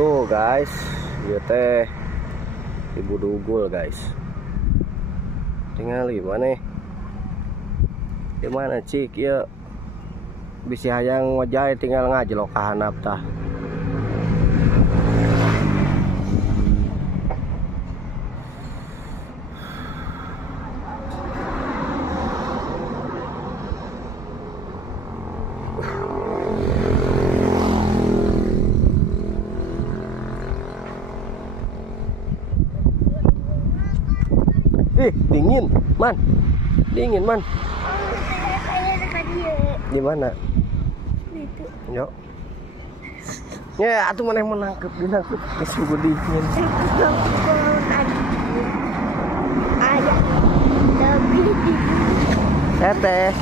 Tuh guys, ieu teh ibu dugul guys. Tinggal gimana? Gimana cik ya? Bisa hayang wajah tinggal ngajlok ka handap tah. Dingin, man. Dingin, man. Di mana? Itu. Yuk. Ya, atuh mana yang menangkap dinangkep. Suhu dingin. Ayah lebih dingin. Teteh.